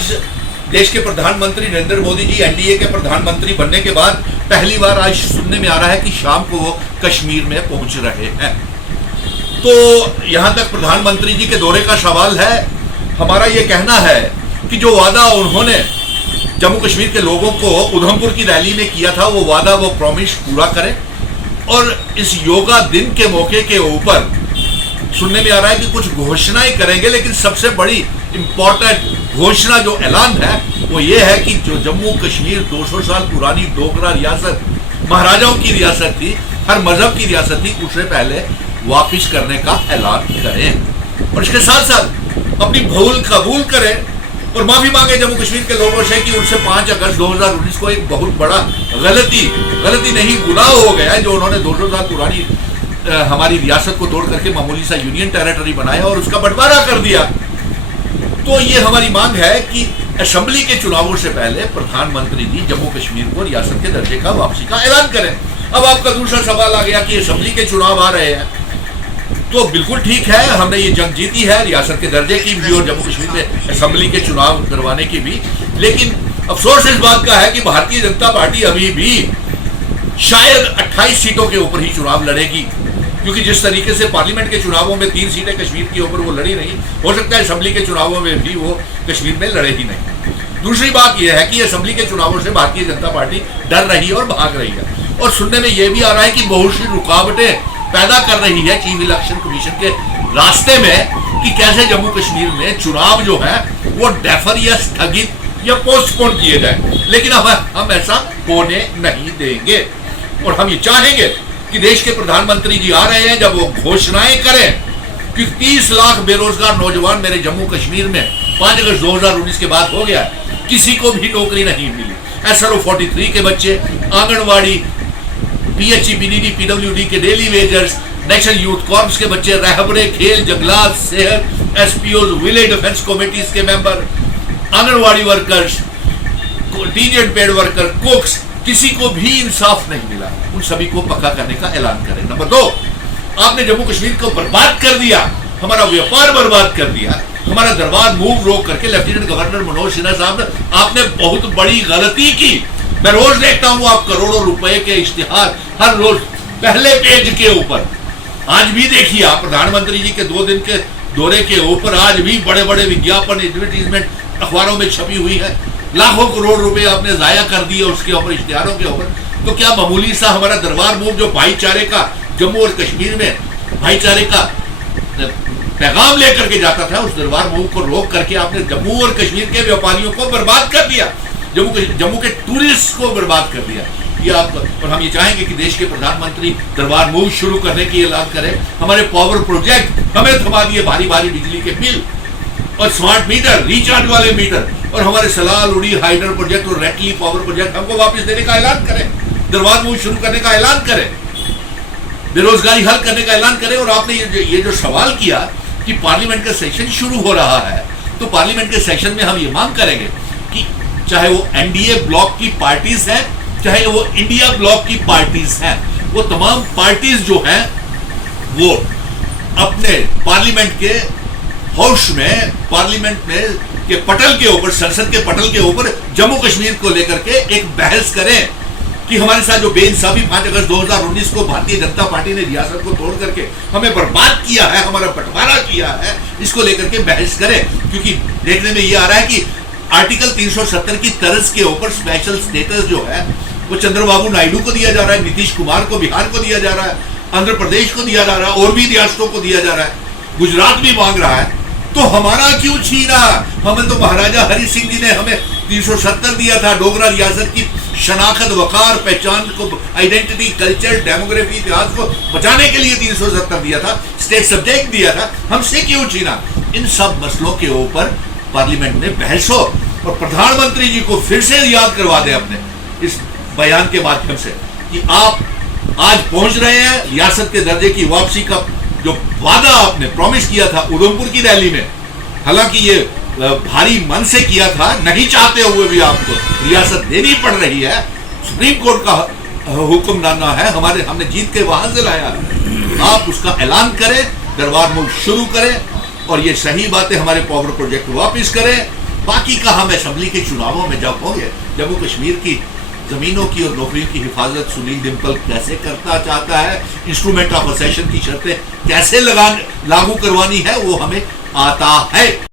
आज देश के प्रधानमंत्री नरेंद्र मोदी जी एनडीए के प्रधानमंत्री बनने के बाद पहली बार आज सुनने में आ रहा है कि शाम को वो कश्मीर में पहुंच रहे हैं। तो यहां तक प्रधानमंत्री जी के दौरे का सवाल है। हमारा ये कहना है कि जो वादा उन्होंने जम्मू कश्मीर के लोगों को उधमपुर की रैली में किया था, वो वादा, वो प्रॉमिस पूरा करें। और इस योगा दिन के मौके के ऊपर सुनने में आ रहा है कि कुछ घोषणाएं करेंगे, लेकिन सबसे बड़ी इंपॉर्टेंट घोषणा जो ऐलान है वो ये है कि जो जम्मू कश्मीर 200 साल पुरानी डोगरा रियासत, महाराजाओं की रियासत थी, हर मजहब की रियासत थी, उसे पहले वापिस करने का ऐलान करें और इसके साथ साथ अपनी भूल कबूल करें और माफी मांगे जम्मू कश्मीर के लोगों से कि उनसे 5 अगस्त 2019 को एक बहुत बड़ा गलती नहीं, गुनाह हो गया है जो उन्होंने 200 साल पुरानी हमारी रियासत को तोड़ करके मामूली सा यूनियन टेरिटरी बनाया और उसका बंटवारा कर दिया। तो ये हमारी मांग है कि असेंबली के चुनावों से पहले प्रधानमंत्री जी जम्मू कश्मीर को रियासत के दर्जे का वापसी का ऐलान करें। अब आपका दूसरा सवाल आ गया कि असेंबली के चुनाव आ रहे हैं, तो बिल्कुल ठीक है, हमने ये जंग जीती है रियासत के दर्जे की भी और जम्मू कश्मीर में असेंबली के चुनाव करवाने की भी। लेकिन अफसोस इस बात का है कि भारतीय जनता पार्टी अभी भी शायद 28 सीटों के ऊपर ही चुनाव लड़ेगी, क्योंकि जिस तरीके से पार्लियामेंट के चुनावों में 3 सीटें कश्मीर के ऊपर वो लड़ी नहीं, हो सकता है असेंबली के चुनावों में भी वो कश्मीर में लड़े ही नहीं। दूसरी बात यह है कि असेंबली के चुनावों से भारतीय जनता पार्टी डर रही और भाग रही है और सुनने में यह भी आ रहा है कि बहुत सी रुकावटें पैदा कर रही है चीफ इलेक्शन कमीशन के रास्ते में कि कैसे जम्मू कश्मीर में चुनाव जो है वो डेफर या स्थगित या पोस्टपोन किए जाए। लेकिन हम ऐसा होने नहीं देंगे और हम ये चाहेंगे कि देश के प्रधानमंत्री जी आ रहे हैं, जब वो घोषणाएं करें कि 30 लाख बेरोजगार नौजवान मेरे जम्मू कश्मीर में 5 अगस्त 2019 के बाद हो गया, किसी को भी नौकरी नहीं मिली। SRO 43 के बच्चे, आंगनवाड़ी, PHE, PDD, PWD के daily wagers, national youth corps के बच्चे, रहबरे, खेल, जंगलात, सेहत, SPOs, विलेज डिफेंस कमेटीज के member, anganwadi workers, TZ paid worker, कुक्स, किसी को भी इंसाफ नहीं मिला। उन सभी को पक्का करने का ऐलान करें। नंबर 2, आपने जम्मू कश्मीर को बर्बाद कर दिया, हमारा व्यापार बर्बाद कर दिया, हमारा दरबार मूव रोक करके लेफ्टिनेंट गवर्नर मनोज सिन्हा साहब, आपने बहुत बड़ी गलती की। मैं रोज देखता हूं आप करोड़ों रुपए के इश्तिहार हर रोज पहले पेज के ऊपर। आज भी देखिए आप प्रधानमंत्री जी के 2 दिन के दौरे के ऊपर आज भी बड़े बड़े विज्ञापन, एडवर्टीजमेंट अखबारों में छपी हुई है। लाखों करोड़ रुपए आपने जाया कर दिए उसके ऊपर, इश्तिहारों के ऊपर। तो क्या मामूली सा हमारा दरबार मूव जो भाईचारे का, जम्मू और कश्मीर में भाईचारे का पैगाम लेकर के जाता था, उस दरबार मूव को रोक करके आपने जम्मू और कश्मीर के व्यापारियों को बर्बाद कर दिया, जम्मू के टूरिस्ट को बर्बाद कर दिया। ये आप, और हम ये चाहेंगे कि देश के प्रधानमंत्री दरबार मूव शुरू करने की ऐलान करें। हमारे पावर प्रोजेक्ट हमें थमा दिए, भारी भारी बिजली के बिल और स्मार्ट मीटर, रिचार्ज वाले मीटर, और हमारे सलाल उड़ी हाइडर प्रोजेक्ट और रेटली पावर प्रोजेक्ट हमको वापस देने का ऐलान करें, दरबार मूव शुरू करने का ऐलान करें, बेरोजगारी हल करने का ऐलान करें। और आपने ये जो सवाल किया कि पार्लियामेंट का सेशन शुरू हो रहा है, तो पार्लियामेंट के सेशन में हम ये मांग करेंगे कि चाहे वो एनडीए ब्लॉक की पार्टीज हैं, चाहे वो इंडिया ब्लॉक की पार्टीज हैं, वो तमाम पार्टीज जो हैं वो अपने पार्लियामेंट के हाउस में, पार्लियामेंट में के पटल के ऊपर, संसद के पटल के ऊपर जम्मू कश्मीर को लेकर के एक बहस करें कि हमारे साथ जो बेइंसाफी 5 अगस्त 2019 को भारतीय जनता पार्टी ने रियासत को तोड़ करके हमें बर्बाद किया है, हमारा बंटवारा किया है, इसको लेकर के बहस करें। क्योंकि देखने में ये आ रहा है कि आर्टिकल 370 की तर्ज के ऊपर स्पेशल स्टेटस जो है वो चंद्रबाबू नायडू को दिया जा रहा है, नीतीश कुमार को बिहार को दिया जा रहा है, आंध्र प्रदेश को दिया जा रहा है, और भी रियासतों को दिया जा रहा है, गुजरात भी मांग रहा है। तो हमारा क्यों छीना? हमें तो महाराजा हरि सिंह जी ने हमें 370 दिया था, डोगरा रियासत की शनाख्त, वकार, पहचान को, आइडेंटिटी, कल्चर, डेमोग्राफी, इतिहास को बचाने के लिए 370 दिया था, स्टेट सब्जेक्ट दिया था, हमसे क्यों छीना? इन सब मसलों के ऊपर पार्लियामेंट में बहस हो और प्रधानमंत्री जी को फिर से याद करवा दें अपने इस बयान के माध्यम से कि आप आज पहुंच रहे हैं रियासत के दर्जे की वापसी का जो वादा आपने प्रॉमिस किया था उधमपुर की रैली में। हालांकि ये भारी मन से किया था, नहीं चाहते हुए भी आपको रियासत देनी पड़ रही है, सुप्रीम कोर्ट का हुक्मनामा है, हमने जीत के वहां से लाया। आप उसका ऐलान करें, दरबार मूव शुरू करें और ये सही बात है, हमारे पावर प्रोजेक्ट वापस करें बाकी का हम असेंबली के चुनावों में जब होंगे, जम्मू कश्मीर की जमीनों की और नौकरियों की हिफाजत सुनील डिम्पल कैसे करता चाहता है, इंस्ट्रूमेंट ऑफ असेशन की शर्तें कैसे लागू करवानी है, वो हमें आता है।